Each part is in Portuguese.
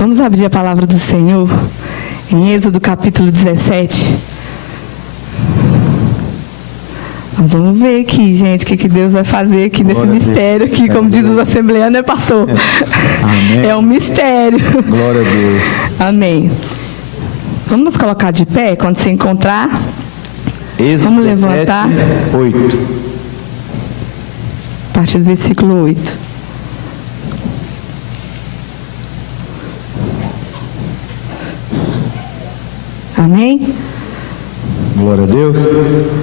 Vamos abrir a palavra do Senhor em Êxodo capítulo 17. Nós vamos ver aqui, gente, o que Deus vai fazer aqui nesse mistério aqui, como diz os assembleanos, né, pastor? Amém. É um mistério. Glória a Deus. Amém. Vamos nos colocar de pé quando se encontrar. Êxodo Vamos 17, levantar. 8. A partir do versículo 8. Amém? Glória a Deus.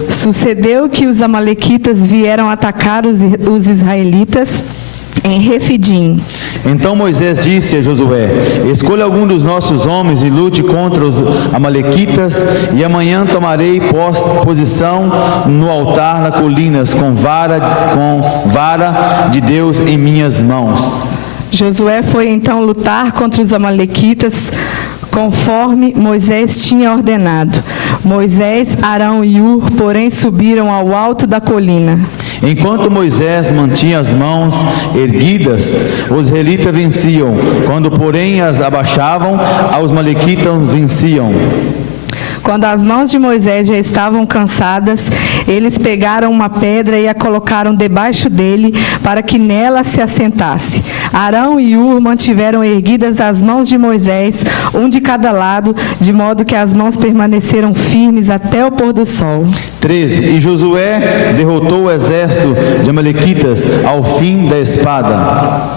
Sucedeu que os amalequitas vieram atacar os israelitas em Refidim. Então Moisés disse a Josué: escolha algum dos nossos homens e lute contra os amalequitas, e amanhã tomarei posição no altar na colinas com vara de Deus em minhas mãos. Josué foi então lutar contra os amalequitas conforme Moisés tinha ordenado. Moisés, Arão e Hur, porém, subiram ao alto da colina. Enquanto Moisés mantinha as mãos erguidas, os israelitas venciam. Quando, porém, as abaixavam, os amalequitas venciam. Quando as mãos de Moisés já estavam cansadas, eles pegaram uma pedra e a colocaram debaixo dele, para que nela se assentasse. Arão e Hur mantiveram erguidas as mãos de Moisés, um de cada lado, de modo que as mãos permaneceram firmes até o pôr do sol. 13. E Josué derrotou o exército de amalequitas ao fim da espada.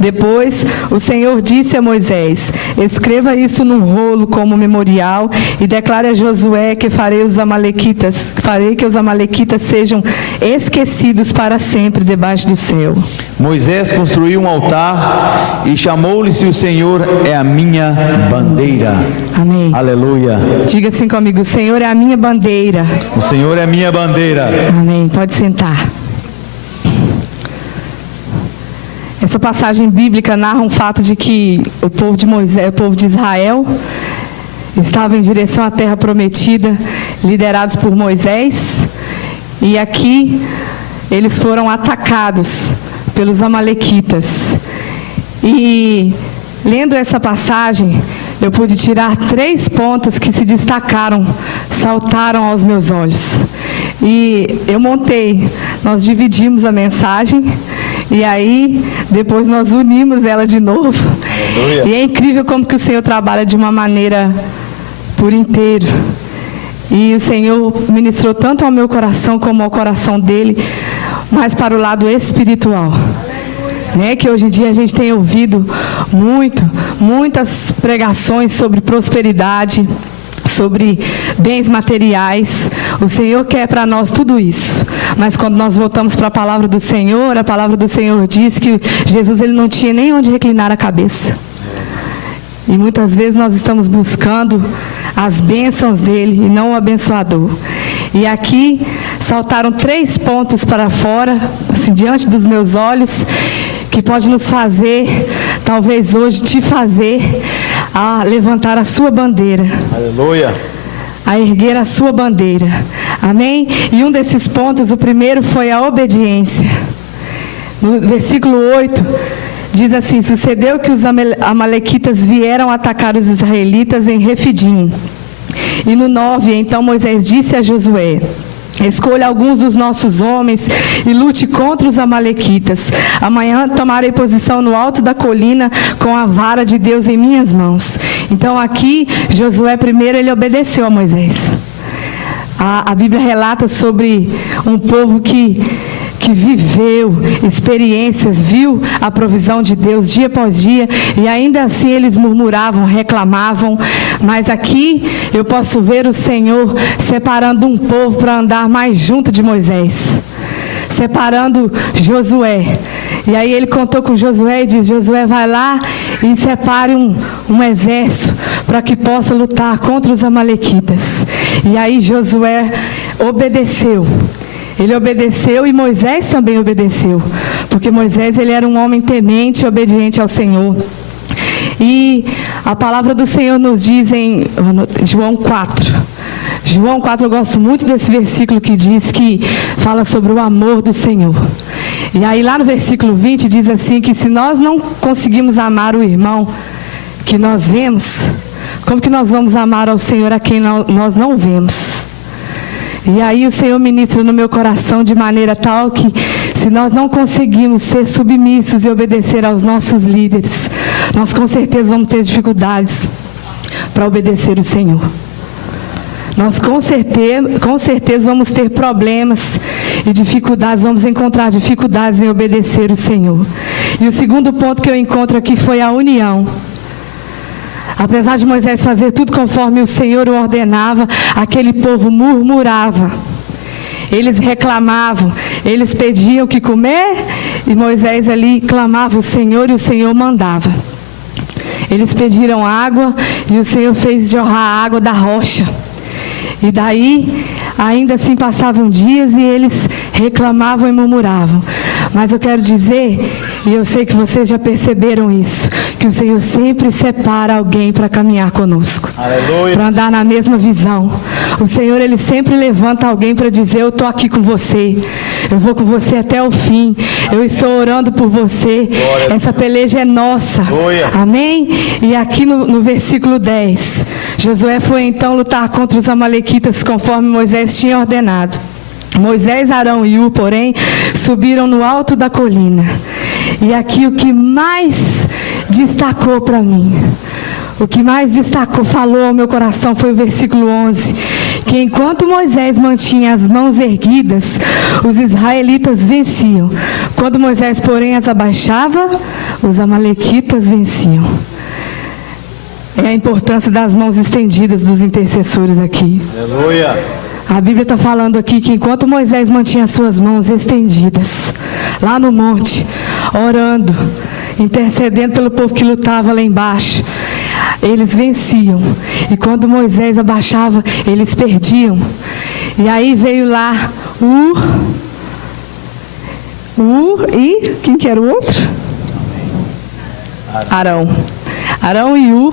Depois, o Senhor disse a Moisés: escreva isso num rolo como memorial e declare a Josué que farei que os amalequitas sejam esquecidos para sempre debaixo do céu. Moisés construiu um altar e chamou-lhe-se: o Senhor é a minha bandeira. Amém. Aleluia. Diga assim comigo: o Senhor é a minha bandeira. O Senhor é a minha bandeira. Amém. Pode sentar. Essa passagem bíblica narra um fato de que o povo de Moisés, o povo de Israel, estava em direção à terra prometida, liderados por Moisés, e aqui eles foram atacados pelos amalequitas. E lendo essa passagem, eu pude tirar 3 pontos que se destacaram, saltaram aos meus olhos. E eu nós dividimos a mensagem, e aí depois nós unimos ela de novo. Aleluia. E é incrível como que o Senhor trabalha de uma maneira por inteiro. E o Senhor ministrou tanto ao meu coração como ao coração dele, mas para o lado espiritual. Que hoje em dia a gente tem ouvido muitas pregações sobre prosperidade, sobre bens materiais. O Senhor quer para nós tudo isso, mas quando nós voltamos para a palavra do Senhor, a palavra do Senhor diz que Jesus ele não tinha nem onde reclinar a cabeça. E muitas vezes nós estamos buscando as bênçãos dele e não o abençoador. E aqui saltaram 3 pontos para fora, assim, diante dos meus olhos, que pode nos fazer, talvez hoje, te fazer a levantar a sua bandeira. Aleluia. A erguer a sua bandeira. Amém? E um desses pontos, o primeiro foi a obediência. No versículo 8, diz assim: sucedeu que os amalequitas vieram atacar os israelitas em Refidim. E no 9, então Moisés disse a Josué: escolha alguns dos nossos homens e lute contra os amalequitas. Amanhã tomarei posição no alto da colina com a vara de Deus em minhas mãos. Então aqui, Josué primeiro, ele obedeceu a Moisés. A Bíblia relata sobre um povo que viveu experiências, viu a provisão de Deus dia após dia, e ainda assim eles murmuravam, reclamavam. Mas aqui eu posso ver o Senhor separando um povo para andar mais junto de Moisés, separando Josué. E aí ele contou com Josué e diz: Josué, vai lá e separe um exército para que possa lutar contra os amalequitas. E aí Josué obedeceu. Ele obedeceu e Moisés também obedeceu, porque Moisés ele era um homem temente e obediente ao Senhor. E a palavra do Senhor nos diz em João 4. João 4, eu gosto muito desse versículo que diz que fala sobre o amor do Senhor. E aí lá no versículo 20 diz assim, que se nós não conseguimos amar o irmão que nós vemos, como que nós vamos amar ao Senhor a quem nós não vemos? E aí o Senhor ministra no meu coração de maneira tal que, se nós não conseguimos ser submissos e obedecer aos nossos líderes, nós com certeza vamos ter dificuldades para obedecer o Senhor. Nós com certeza vamos ter problemas e dificuldades, vamos encontrar dificuldades em obedecer o Senhor. E o segundo ponto que eu encontro aqui foi a união. Apesar de Moisés fazer tudo conforme o Senhor o ordenava, aquele povo murmurava. Eles reclamavam, eles pediam o que comer, e Moisés ali clamava o Senhor e o Senhor mandava. Eles pediram água e o Senhor fez jorrar a água da rocha. E daí, ainda assim passavam dias e eles reclamavam e murmuravam. Mas eu quero dizer, e eu sei que vocês já perceberam isso, que o Senhor sempre separa alguém para caminhar conosco. Aleluia. Para andar na mesma visão. O Senhor, Ele sempre levanta alguém para dizer: eu estou aqui com você, eu vou com você até o fim, eu estou orando por você, essa peleja é nossa. Aleluia. Amém? E aqui no versículo 10, Josué foi então lutar contra os amalequitas conforme Moisés tinha ordenado. Moisés, Arão e Ur, porém, subiram no alto da colina. E aqui o que mais destacou para mim, o que mais destacou, falou ao meu coração, foi o versículo 11, que enquanto Moisés mantinha as mãos erguidas, os israelitas venciam. Quando Moisés, porém, as abaixava, os amalequitas venciam. É a importância das mãos estendidas dos intercessores aqui. Aleluia. A Bíblia está falando aqui que enquanto Moisés mantinha as suas mãos estendidas, lá no monte, orando, intercedendo pelo povo que lutava lá embaixo, eles venciam. E quando Moisés abaixava, eles perdiam. E aí veio lá e quem que era o outro? Arão. Arão e Ur,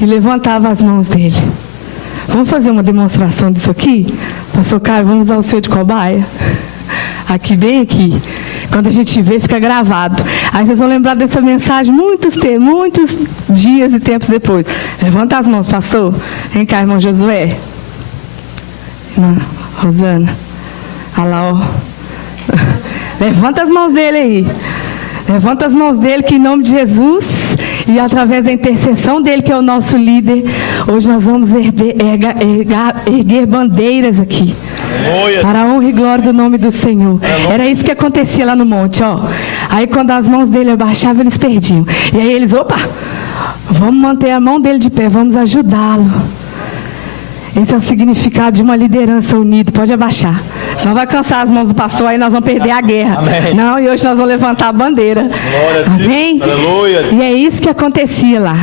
e levantava as mãos dele. Vamos fazer uma demonstração disso aqui? Pastor Caio, vamos usar o senhor de cobaia? Aqui, bem aqui. Quando a gente vê, fica gravado. Aí vocês vão lembrar dessa mensagem muitos dias e tempos depois. Levanta as mãos, pastor. Vem cá, irmão Josué. Irmã Rosana. Olha lá, ó. Levanta as mãos dele aí. Levanta as mãos dele, que em nome de Jesus e através da intercessão dele, que é o nosso líder, hoje nós vamos erguer bandeiras aqui. Para a honra e glória do nome do Senhor. Era isso que acontecia lá no monte, ó. Aí quando as mãos dele abaixavam, eles perdiam. E aí eles, vamos manter a mão dele de pé, vamos ajudá-lo. Esse é o significado de uma liderança unida. Pode abaixar. Não vai cansar as mãos do pastor, aí nós vamos perder a guerra. Amém. Não, e hoje nós vamos levantar a bandeira. Glória a Deus. Amém? Aleluia. E é isso que acontecia lá.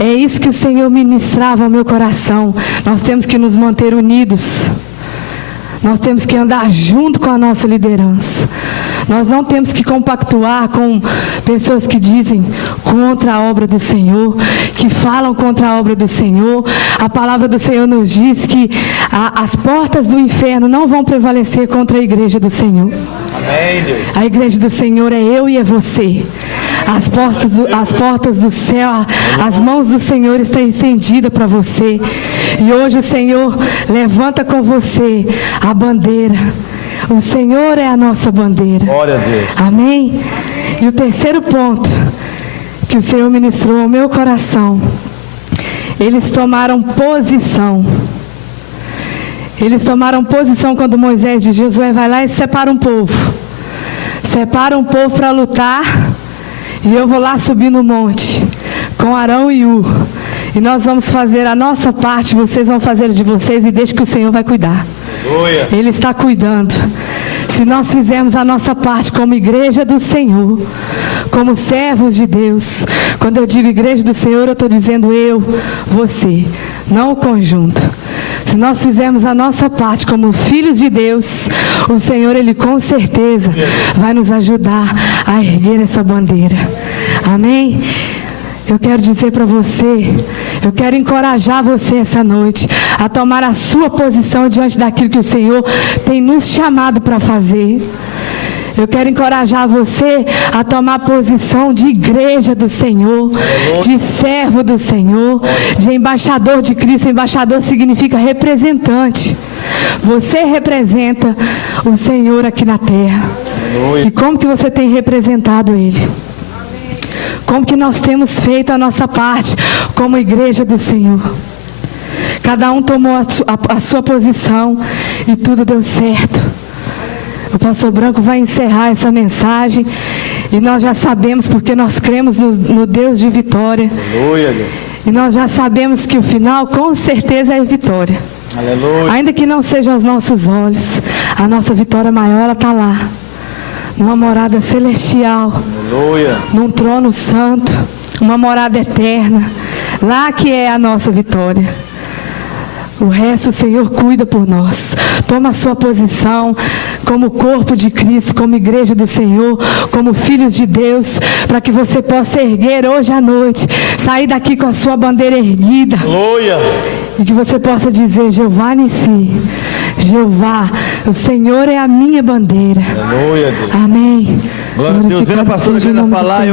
É isso que o Senhor ministrava ao meu coração. Nós temos que nos manter unidos. Nós temos que andar junto com a nossa liderança. Nós não temos que compactuar com pessoas que dizem contra a obra do Senhor, que falam contra a obra do Senhor. A palavra do Senhor nos diz que as portas do inferno não vão prevalecer contra a igreja do Senhor. Amém, Deus. A igreja do Senhor é eu e é você. As portas do céu, as mãos do Senhor estão estendidas para você. E hoje o Senhor levanta com você a bandeira. O Senhor é a nossa bandeira. Glória a Deus. Amém? E o terceiro ponto que o Senhor ministrou ao meu coração, eles tomaram posição. Eles tomaram posição quando Moisés disse: Josué, vai lá e separa um povo. Separa um povo para lutar. E eu vou lá subir no monte com Arão e Ur. E nós vamos fazer a nossa parte, vocês vão fazer a de vocês, e deixa que o Senhor vai cuidar. Aleluia. Ele está cuidando. Se nós fizermos a nossa parte como igreja do Senhor, como servos de Deus, quando eu digo igreja do Senhor, eu estou dizendo eu, você, não o conjunto. Se nós fizermos a nossa parte como filhos de Deus, o Senhor, Ele com certeza vai nos ajudar a erguer essa bandeira. Amém? Eu quero dizer para você, eu quero encorajar você essa noite a tomar a sua posição diante daquilo que o Senhor tem nos chamado para fazer. Eu quero encorajar você a tomar posição de igreja do Senhor, de servo do Senhor, de embaixador de Cristo. Embaixador significa representante. Você representa o Senhor aqui na terra. E como que você tem representado Ele? Como que nós temos feito a nossa parte como igreja do Senhor? Cada um tomou a sua posição e tudo deu certo. O pastor Branco vai encerrar essa mensagem e nós já sabemos, porque nós cremos no Deus de vitória. Aleluia, Deus. E nós já sabemos que o final com certeza é vitória. Aleluia. Ainda que não seja aos nossos olhos, a nossa vitória maior, ela está lá. Numa morada celestial. Aleluia. Num trono santo. Uma morada eterna. Lá que é a nossa vitória. O resto o Senhor cuida por nós. Toma a sua posição como corpo de Cristo, como igreja do Senhor, como filhos de Deus, para que você possa erguer hoje à noite, sair daqui com a sua bandeira erguida. Aleluia. E que você possa dizer: Jeová Nissi, Jeová, o Senhor é a minha bandeira. Aleluia, Deus. Amém. Glória a Deus. Vendo a pastora Glenda falar,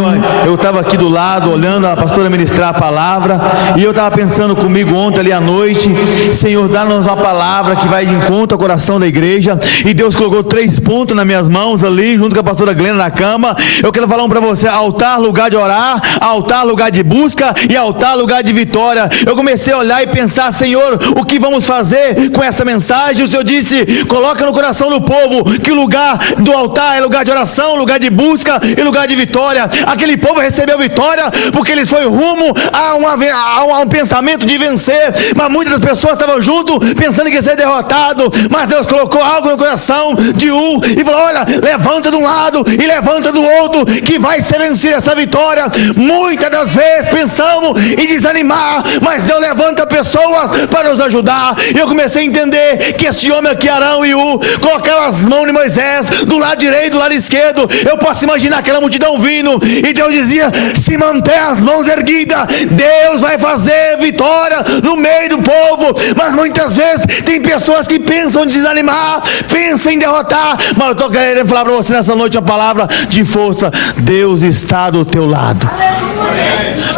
eu estava aqui do lado, olhando a pastora ministrar a palavra, e eu estava pensando comigo ontem ali à noite: Senhor, dá-nos uma palavra que vai de encontro ao coração da igreja. E Deus colocou 3 pontos nas minhas mãos ali, junto com a pastora Glenda na cama. Eu quero falar para você: altar, lugar de orar; altar, lugar de busca; e altar, lugar de vitória. Eu comecei a olhar e pensar: Senhor, o que vamos fazer com essa mensagem? O Senhor disse: coloca no coração do povo que o lugar do altar é lugar de oração, lugar de busca e lugar de vitória. Aquele povo recebeu vitória porque eles foi rumo a um pensamento de vencer, mas muitas das pessoas estavam junto pensando que ia ser derrotado. Mas Deus colocou algo no coração de e falou: olha, levanta de um lado e levanta do outro, que vai ser vencida essa vitória. Muitas das vezes pensamos em desanimar, mas Deus levanta pessoas para nos ajudar. E eu comecei a entender que esse homem aqui, Arão e colocaram as mãos de Moisés do lado direito e do lado esquerdo. Eu posso imaginar aquela multidão vindo, e Deus dizia: se manter as mãos erguidas, Deus vai fazer vitória no meio do povo. Mas muitas vezes tem pessoas que pensam em desanimar, pensam em derrotar, mas eu estou querendo falar para você nessa noite uma palavra de força: Deus está do teu lado.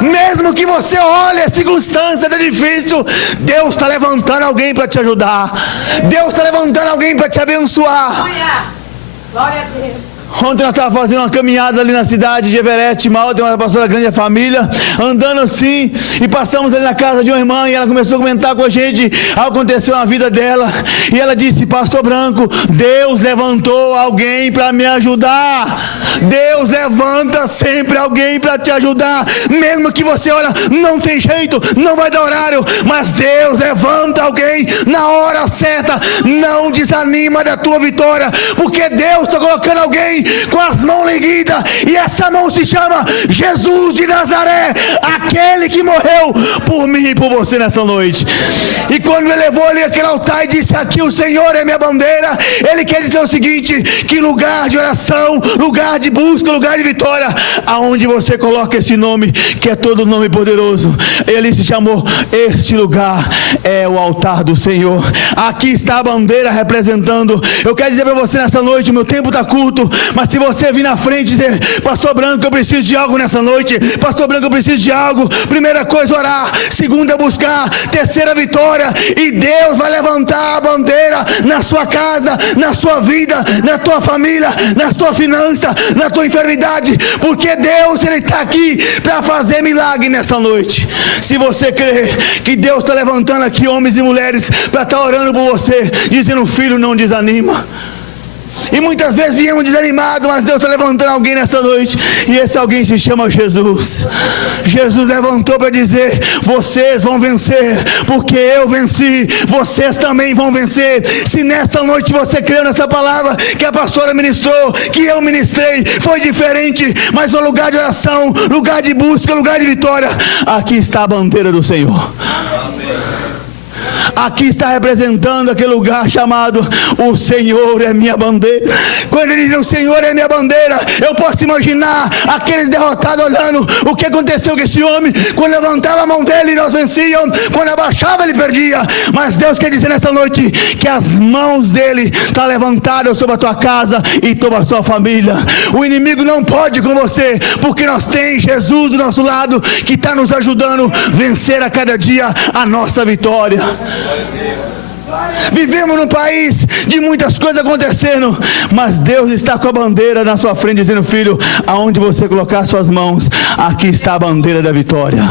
Mesmo que você olhe a circunstância é difícil, Deus está levantando alguém para te ajudar. Deus está levantando alguém para te abençoar. Glória a Deus. Ontem nós estávamos fazendo uma caminhada ali na cidade de Everett, mal, tem uma pastora grande, a família, andando assim, e passamos ali na casa de uma irmã, e ela começou a comentar com a gente, aconteceu na vida dela, e ela disse: pastor Branco, Deus levantou alguém para me ajudar. Deus levanta sempre alguém para te ajudar, mesmo que você olha, não tem jeito, não vai dar horário, mas Deus levanta alguém na hora certa. Não desanima da tua vitória, porque Deus está colocando alguém com as mãos erguidas, e essa mão se chama Jesus de Nazaré, aquele que morreu por mim e por você nessa noite. E quando ele levou ali aquele altar e disse: aqui o Senhor é minha bandeira, ele quer dizer o seguinte: que lugar de oração, lugar de busca, lugar de vitória, aonde você coloca esse nome, que é todo nome poderoso, ele se chamou, este lugar é o altar do Senhor. Aqui está a bandeira representando. Eu quero dizer para você nessa noite, o meu tempo está curto, mas se você vir na frente e dizer: pastor Branco, eu preciso de algo nessa noite, pastor Branco, eu preciso de algo. Primeira coisa, orar; segunda, buscar; terceira, vitória. E Deus vai levantar a bandeira na sua casa, na sua vida, na tua família, na tua finança, na tua enfermidade, porque Deus, ele está aqui para fazer milagre nessa noite. Se você crer que Deus está levantando aqui homens e mulheres para estar orando por você, dizendo: filho, não desanima. E muitas vezes viemos desanimados, mas Deus está levantando alguém nessa noite, e esse alguém se chama Jesus. Jesus levantou para dizer: vocês vão vencer, porque eu venci, vocês também vão vencer. Se nessa noite você creu nessa palavra que a pastora ministrou, que eu ministrei, foi diferente, mas o lugar de oração, lugar de busca, lugar de vitória, aqui está a bandeira do Senhor. aqui está representando aquele lugar chamado o Senhor é minha bandeira. Quando ele diz o Senhor é minha bandeira, eu posso imaginar aqueles derrotados olhando o que aconteceu com esse homem. Quando levantava a mão dele, nós venciam. Quando abaixava, ele perdia. Mas Deus quer dizer nessa noite que as mãos dele estão levantadas sobre a tua casa e sobre a sua família. O inimigo não pode com você, porque nós temos Jesus do nosso lado, que está nos ajudando a vencer a cada dia a nossa vitória. Vivemos num país de muitas coisas acontecendo, mas Deus está com a bandeira na sua frente, dizendo: filho, aonde você colocar suas mãos, aqui está a bandeira da vitória.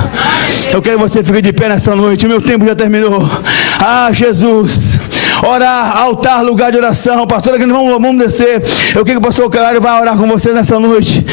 Eu quero que você fique de pé nessa noite. O meu tempo já terminou. Ah, Jesus. Orar, altar, lugar de oração. Pastor, aqui vamos descer. Eu quero que o pastor Caio vai orar com vocês nessa noite.